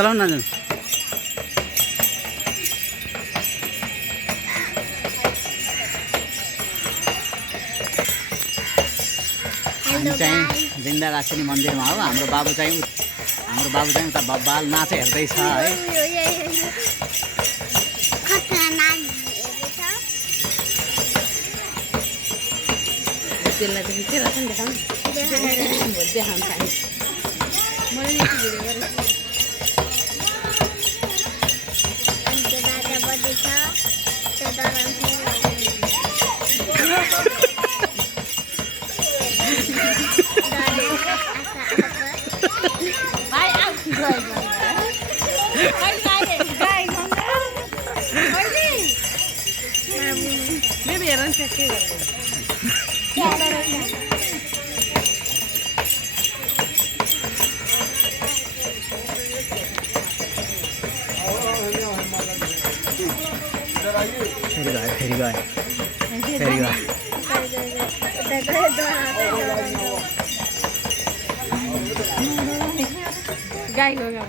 चलाउन न हामी चाहिँ जिन्दावासिनी मन्दिरमा हो। हाम्रो बाबु चाहिँ उता बब्बाल नाच हेर्दैछ है। त्यसलाई त के रहेछ नि देखाउनु देखाउनु पाएँ मैले नि भिडियो गरेँ बेबी हेर नि के गर्दै फेरि गयो गाई हो गयो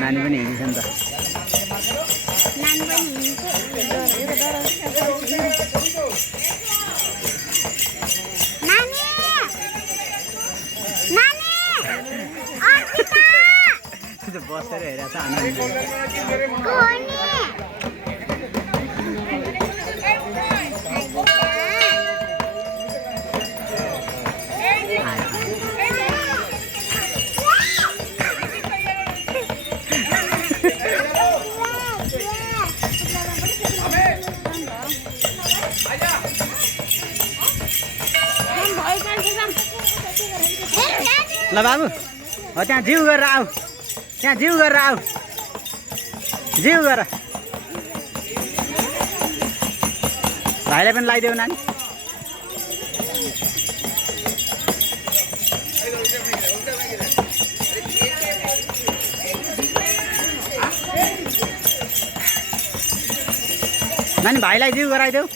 नानी पनि हिँड्छ नि त। बसेर हेरेको छ आनन्द। ल बाबु हो त्यहाँ जिउ गरेर आऊ, त्यहाँ जिउ गरेर आऊ, जिउ गर। भाइलाई पनि लगाइदेऊ नानी। नानी भाइलाई जिउ गराइदेऊ।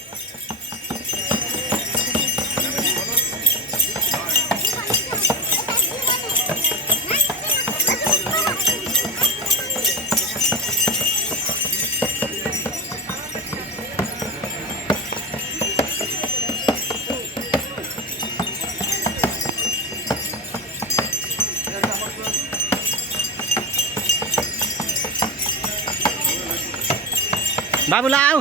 बाबुला आऊ।